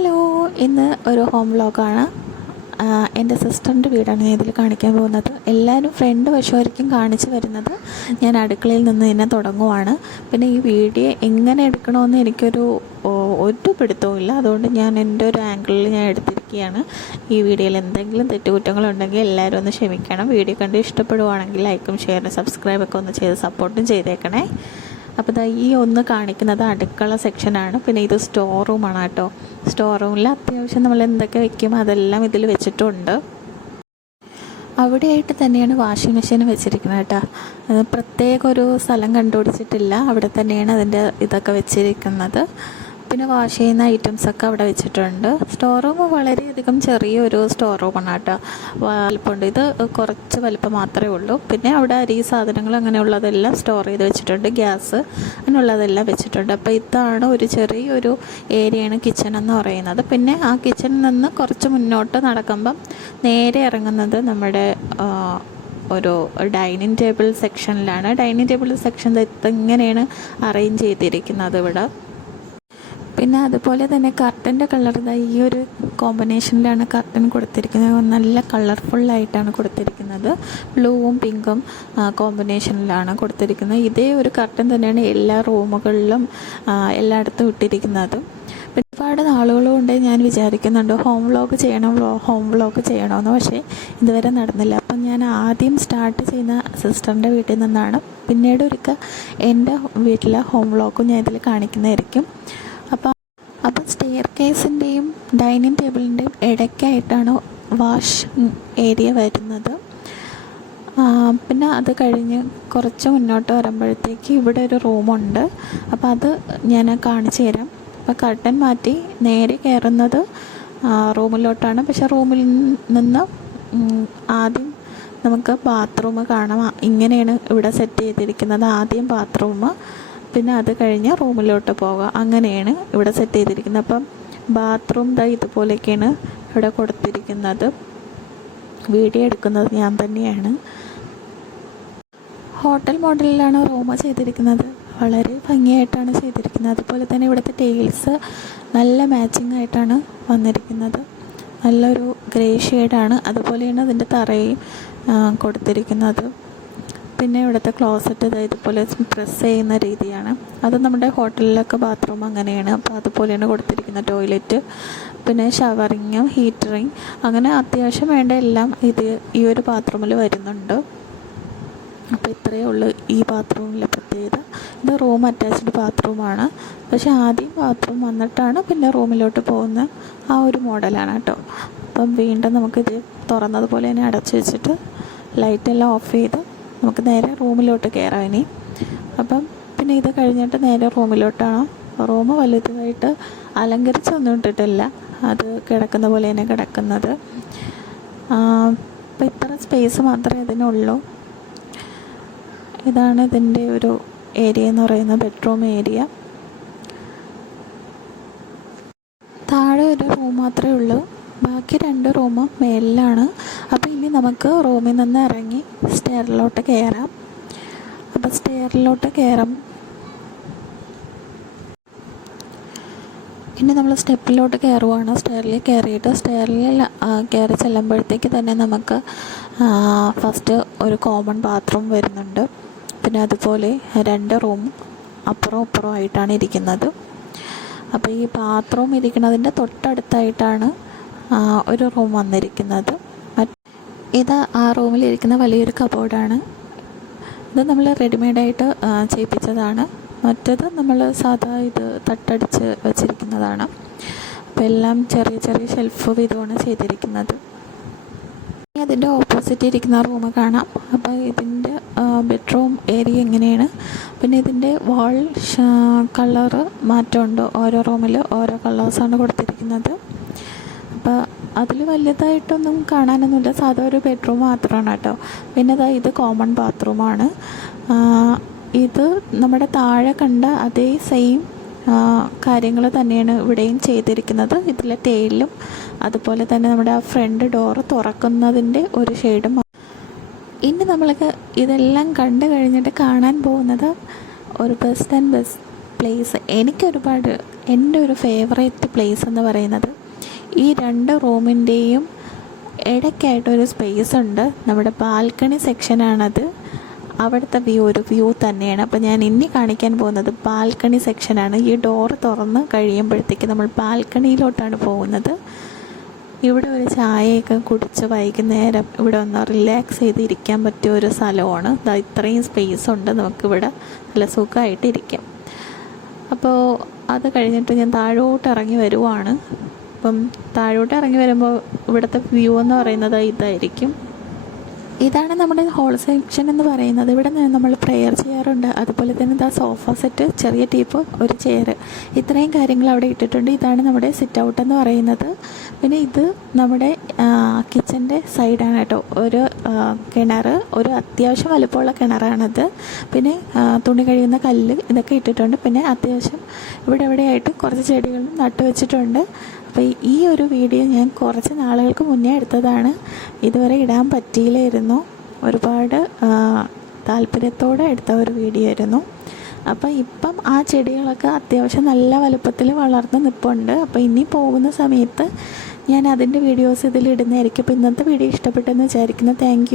Hello ഇന്ന് ഒരു home വ്ലോഗാണ് എന്റെ സിസ്റ്ററിന്റെ വീടാണ് ഞാൻ ഇതിൽ കാണിക്കാൻ പോകുന്നത്. എല്ലാവരും ഫ്രണ്ട് വശമായിരിക്കും കാണിച്ചു വരുന്നത്. ഞാൻ അടുക്കളയിൽ നിന്ന് തന്നെ തുടങ്ങുവാണ്. പിന്നെ ഈ വീഡിയോ എങ്ങനെ എടുക്കണമെന്ന് എനിക്കൊരു ഒരു പിടുത്തവും ഇല്ല. അതുകൊണ്ട് ഞാൻ എന്റെ ഒരു ആംഗിളിൽ ഞാൻ എടുത്തിരിക്കുകയാണ്. ഈ വീഡിയോയിൽ എന്തെങ്കിലും തെറ്റുകുറ്റങ്ങളുണ്ടെങ്കിൽ എല്ലാവരും ഒന്ന് ക്ഷമിക്കണം. വീഡിയോ കണ്ട് ഇഷ്ടപ്പെടുവാണെങ്കിൽ ലൈക്കും ഷെയറും സബ്സ്ക്രൈബൊക്കെ ഒന്ന് ചെയ്ത് സപ്പോർട്ടും ചെയ്തേക്കണേ. അപ്പോൾ ദാ ഈ ഒന്ന് കാണിക്കുന്നത് അടുക്കള സെക്ഷനാണ് പിന്നെ ഇത് സ്റ്റോർ റൂമാണ് കേട്ടോ. സ്റ്റോർ റൂമിൽ അത്യാവശ്യം നമ്മൾ എന്തൊക്കെ വെക്കും അതെല്ലാം ഇതിൽ വെച്ചിട്ടുണ്ട്. അവിടെയായിട്ട് തന്നെയാണ് വാഷിംഗ് മെഷീൻ വെച്ചിരിക്കുന്നത് കേട്ടോ. പ്രത്യേക ഒരു സ്ഥലം കണ്ടുപിടിച്ചിട്ടില്ല. അവിടെ തന്നെയാണ് അതിന്റെ ഇതൊക്കെ വെച്ചിരിക്കുന്നത്. പിന്നെ വാഷ് ചെയ്യുന്ന ഐറ്റംസ് ഒക്കെ അവിടെ വെച്ചിട്ടുണ്ട്. സ്റ്റോർ റൂം വളരെയധികം ചെറിയൊരു സ്റ്റോർ റൂമാണ് കേട്ടോ. വലിപ്പമുണ്ട്. ഇത് കുറച്ച് വലിപ്പം മാത്രമേ ഉള്ളൂ. പിന്നെ അവിടെ അരി സാധനങ്ങൾ അങ്ങനെയുള്ളതെല്ലാം സ്റ്റോർ ചെയ്ത് വെച്ചിട്ടുണ്ട്. ഗ്യാസ് അങ്ങനെയുള്ളതെല്ലാം വെച്ചിട്ടുണ്ട്. അപ്പോൾ ഇതാണ് ഒരു ചെറിയൊരു ഏരിയയാണ് കിച്ചൺ എന്ന് പറയുന്നത്. പിന്നെ ആ കിച്ചണിൽ നിന്ന് കുറച്ച് മുന്നോട്ട് നടക്കുമ്പം നേരെ ഇറങ്ങുന്നത് നമ്മുടെ ഒരു ഡൈനിങ് ടേബിൾ സെക്ഷനിലാണ് ഡൈനിങ് ടേബിൾ സെക്ഷൻ ഇങ്ങനെയാണ് അറേഞ്ച് ചെയ്തിരിക്കുന്നത് ഇവിടെ? പിന്നെ അതുപോലെ തന്നെ കർട്ടന്റെ കളർ ഇതാ ഈ ഒരു കോമ്പിനേഷനിലാണ് കർട്ടൻ കൊടുത്തിരിക്കുന്നത്. നല്ല കളർഫുള്ളായിട്ടാണ് കൊടുത്തിരിക്കുന്നത്. ബ്ലൂവും പിങ്കും കോമ്പിനേഷനിലാണ് കൊടുത്തിരിക്കുന്നത്. ഇതേ ഒരു കർട്ടൻ തന്നെയാണ് എല്ലാ റൂമുകളിലും എല്ലായിടത്തും ഇട്ടിരിക്കുന്നതും. ഒരുപാട് നാളുകളുകൊണ്ട് ഞാൻ വിചാരിക്കുന്നുണ്ട് ഹോം വ്ലോഗ് ചെയ്യണം ഹോം വ്ലോഗ് ചെയ്യണമെന്ന് പക്ഷേ ഇതുവരെ നടന്നില്ല. അപ്പം ഞാൻ ആദ്യം സ്റ്റാർട്ട് ചെയ്യുന്ന സിസ്റ്ററിന്റെ വീട്ടിൽ നിന്നാണ്. പിന്നീട് ഒരിക്കൽ എന്റെ വീട്ടിലെ ഹോം വ്ലോഗും ഞാൻ ഇതിൽ കാണിക്കുന്നതായിരിക്കും. അപ്പം സ്റ്റെയർ കേസിന്റെയും ഡൈനിങ് ടേബിളിന്റെയും ഇടയ്ക്കായിട്ടാണ് വാഷ് ഏരിയ വരുന്നത്. പിന്നെ അത് കഴിഞ്ഞ് കുറച്ച് മുന്നോട്ട് വരുമ്പോഴത്തേക്ക് ഇവിടെ ഒരു റൂമുണ്ട് അപ്പോൾ അത് ഞാൻ കാണിച്ചു തരാം. അപ്പോൾ കർട്ടൻ മാറ്റി നേരെ കയറുന്നത് റൂമിലോട്ടാണ് പക്ഷെ റൂമിൽ നിന്ന് ആദ്യം നമുക്ക് ബാത്റൂം കാണാം. ഇങ്ങനെയാണ് ഇവിടെ സെറ്റ് ചെയ്തിരിക്കുന്നത് ആദ്യം ബാത്റൂം പിന്നെ അത് കഴിഞ്ഞ് റൂമിലോട്ട് പോകാം. അങ്ങനെയാണ് ഇവിടെ സെറ്റ് ചെയ്തിരിക്കുന്നത്. അപ്പം ബാത്റൂം ദാ ഇതുപോലെയൊക്കെയാണ് ഇവിടെ കൊടുത്തിരിക്കുന്നത്. വീഡിയോ എടുക്കുന്നത് ഞാൻ തന്നെയാണ്. ഹോട്ടൽ മോഡലിലാണ് റൂം ചെയ്തിരിക്കുന്നത്. വളരെ ഭംഗിയായിട്ടാണ് ചെയ്തിരിക്കുന്നത്. അതുപോലെ തന്നെ ഇവിടുത്തെ ടൈൽസ് നല്ല മാച്ചിങ് ആയിട്ടാണ് വന്നിരിക്കുന്നത്. നല്ലൊരു ഗ്രേ ഷെയ്ഡാണ് അതുപോലെയാണ് അതിന്റെ തറയും കൊടുത്തിരിക്കുന്നത്. പിന്നെ ഇവിടുത്തെ ക്ലോസറ്റ് ഇതാ ഇതുപോലെ പ്രസ് ചെയ്യുന്ന രീതിയാണ്. അത് നമ്മുടെ ഹോട്ടലിലൊക്കെ ബാത്റൂം അങ്ങനെയാണ്. അപ്പോൾ അതുപോലെയാണ് കൊടുത്തിരിക്കുന്ന ടോയ്ലറ്റ് പിന്നെ ഷവറിങ്ങും ഹീറ്ററിങ് അങ്ങനെ അത്യാവശ്യം വേണ്ട എല്ലാം ഇത് ഈ ഒരു ബാത്റൂമിൽ വരുന്നുണ്ട്. അപ്പോൾ ഇത്രയേ ഉള്ളൂ ഈ ബാത്റൂമിലെ പ്രത്യേകത. ഇത് റൂം അറ്റാച്ച്ഡ് ബാത്റൂമാണ് പക്ഷേ ആദ്യം ബാത്റൂം വന്നിട്ടാണ് പിന്നെ റൂമിലോട്ട് പോകുന്ന ആ ഒരു മോഡലാണ് കേട്ടോ. അപ്പം വീണ്ടും നമുക്കിത് തുറന്നതുപോലെ തന്നെ അടച്ചു വെച്ചിട്ട് ലൈറ്റെല്ലാം ഓഫ് ചെയ്ത് നമുക്ക് നേരെ റൂമിലോട്ട് കയറാം ഇനി. അപ്പം പിന്നെ ഇത് കഴിഞ്ഞിട്ട് നേരെ റൂമിലോട്ടാണ്. റൂം വലുതായിട്ട് അലങ്കരിച്ചൊന്നും ഇട്ടിട്ടില്ല. അത് കിടക്കുന്ന പോലെ തന്നെ കിടക്കുന്നത്. അപ്പം ഇത്ര സ്പേസ് മാത്രമേ ഇതിനുള്ളൂ. ഇതാണ് ഇതിന്റെ ഒരു ഏരിയ എന്ന് പറയുന്നത് ബെഡ്റൂം ഏരിയ താഴെ ഒരു റൂം മാത്രമേ ഉള്ളൂ. ബാക്കി രണ്ട് റൂമും മേലിലാണ്. നമുക്ക് റൂമിൽ നിന്ന് ഇറങ്ങി സ്റ്റെയറിലോട്ട് കയറാം അപ്പോൾ സ്റ്റെയറിലോട്ട് കയറാം പിന്നെ നമ്മൾ സ്റ്റെപ്പിലോട്ട് കയറുവാണ് സ്റ്റെയറിൽ കയറിയിട്ട് സ്റ്റെയറിൽ കയറി ചെല്ലുമ്പോഴത്തേക്ക് തന്നെ നമുക്ക് ഫസ്റ്റ് ഒരു കോമൺ ബാത്റൂം വരുന്നുണ്ട്. പിന്നെ അതുപോലെ രണ്ട് റൂം അപ്പുറവും ഇപ്പുറവും ആയിട്ടാണ് ഇരിക്കുന്നത്. അപ്പോൾ ഈ ബാത്റൂം ഇരിക്കുന്നതിന്റെ തൊട്ടടുത്തായിട്ടാണ് ഒരു റൂം വന്നിരിക്കുന്നത്. ഇത് ആ റൂമിലിരിക്കുന്ന വലിയൊരു കബോർഡാണ്. ഇത് നമ്മൾ റെഡിമെയ്ഡായിട്ട് ചെയ്യിപ്പിച്ചതാണ്. മറ്റത് നമ്മൾ സാധാ ഇത് തട്ടടിച്ച് വച്ചിരിക്കുന്നതാണ്. അപ്പോൾ എല്ലാം ചെറിയ ചെറിയ ഷെൽഫ് വീതമാണ് ചെയ്തിരിക്കുന്നത്. അതിന്റെ ഓപ്പോസിറ്റ് ഇരിക്കുന്ന റൂം കാണാം. അപ്പോൾ ഇതിന്റെ ബെഡ്റൂം ഏരിയ എങ്ങനെയാണ്? പിന്നെ ഇതിന്റെ വാൾ കളറ് മാറ്റമുണ്ട്. ഓരോ റൂമിൽ ഓരോ കളേഴ്സാണ് കൊടുത്തിരിക്കുന്നത്. അപ്പോൾ അതിൽ വലുതായിട്ടൊന്നും കാണാനൊന്നുമില്ല. സാധാ ഒരു ബെഡ്റൂം മാത്രമാണ് കേട്ടോ. പിന്നെ ദാ ഇത് കോമൺ ബാത്റൂമാണ് ഇത് നമ്മുടെ താഴെ കണ്ട അതേ സെയിം കാര്യങ്ങൾ തന്നെയാണ് ഇവിടെയും ചെയ്തിരിക്കുന്നത്. ഇതിലെ ടെയിലും അതുപോലെ തന്നെ നമ്മുടെ ആ ഫ്രണ്ട് ഡോറ് തുറക്കുന്നതിന്റെ ഒരു ഷെയ്ഡും ഇനി നമ്മൾക്ക് ഇതെല്ലാം കണ്ടു കഴിഞ്ഞിട്ട് കാണാൻ പോകുന്നത് ഒരു ബെസ്റ്റ് ആൻഡ് ബെസ്റ്റ് പ്ലേസ് എനിക്കൊരുപാട് എന്റെ ഒരു ഫേവറേറ്റ് പ്ലേസ് എന്ന് പറയുന്നത് ഈ രണ്ട് റൂമിന്റെയും ഇടയ്ക്കായിട്ടൊരു സ്പേസ് ഉണ്ട്. നമ്മുടെ ബാൽക്കണി സെക്ഷനാണത് അവിടുത്തെ വ്യൂ ഒരു വ്യൂ തന്നെയാണ്. അപ്പോൾ ഞാൻ ഇനി കാണിക്കാൻ പോകുന്നത് ബാൽക്കണി സെക്ഷനാണ് ഈ ഡോർ തുറന്ന് കഴിയുമ്പോഴത്തേക്ക് നമ്മൾ ബാൽക്കണിയിലോട്ടാണ് പോകുന്നത്. ഇവിടെ ഒരു ചായയൊക്കെ കുടിച്ച് വൈകുന്നേരം ഇവിടെ ഒന്ന് റിലാക്സ് ചെയ്തിരിക്കാൻ പറ്റിയ ഒരു സ്ഥലമാണ്. ഇത്രയും സ്പേസ് ഉണ്ട്. നമുക്കിവിടെ നല്ല സുഖമായിട്ട് ഇരിക്കാം അപ്പോൾ അത് കഴിഞ്ഞിട്ട് ഞാൻ താഴോട്ട് ഇറങ്ങി വരുവാണ്. അപ്പം താഴോട്ട് ഇറങ്ങി വരുമ്പോൾ ഇവിടുത്തെ വ്യൂ എന്ന് പറയുന്നത് ഇതായിരിക്കും. ഇതാണ് നമ്മുടെ ഹോൾ സെക്ഷൻ എന്ന് പറയുന്നത്. ഇവിടെ നമ്മൾ പ്രെയർ ചെയ്യാറുണ്ട്. അതുപോലെ തന്നെ ഇതാ സോഫ സെറ്റ് ചെറിയ ടീപ്പ് ഒരു ചെയർ ഇത്രയും കാര്യങ്ങൾ അവിടെ ഇട്ടിട്ടുണ്ട്. ഇതാണ് നമ്മുടെ സിറ്റ് ഔട്ട് എന്ന് പറയുന്നത്. പിന്നെ ഇത് നമ്മുടെ കിച്ചന്റെ സൈഡാണ് കേട്ടോ. ഒരു കിണർ ഒരു അത്യാവശ്യം വലുപ്പമുള്ള കിണറാണത്. പിന്നെ തുണി കഴിയുന്ന കല്ല് ഇതൊക്കെ ഇട്ടിട്ടുണ്ട്. പിന്നെ അത്യാവശ്യം ഇവിടെ എവിടെയായിട്ട് കുറച്ച് ചെടികളും നട്ടു വെച്ചിട്ടുണ്ട്. അപ്പോൾ ഈ ഒരു വീഡിയോ ഞാൻ കുറച്ച് നാളുകൾക്ക് മുന്നേ എടുത്തതാണ്. ഇതുവരെ ഇടാൻ പറ്റിയില്ലായിരുന്നു. ഒരുപാട് താല്പര്യത്തോടെ എടുത്ത ഒരു വീഡിയോ ആയിരുന്നു. അപ്പോൾ ഇപ്പം ആ ചെടികളൊക്കെ അത്യാവശ്യം നല്ല വലുപ്പത്തിൽ വളർന്ന് നിൽപ്പുണ്ട് അപ്പോൾ ഇനി പോകുന്ന സമയത്ത് ഞാൻ അതിന്റെ വീഡിയോസ് ഇതിൽ ഇടുന്നതായിരിക്കും അപ്പോൾ ഇന്നത്തെ വീഡിയോ ഇഷ്ടപ്പെട്ടെന്ന് വിചാരിക്കുന്നു. താങ്ക്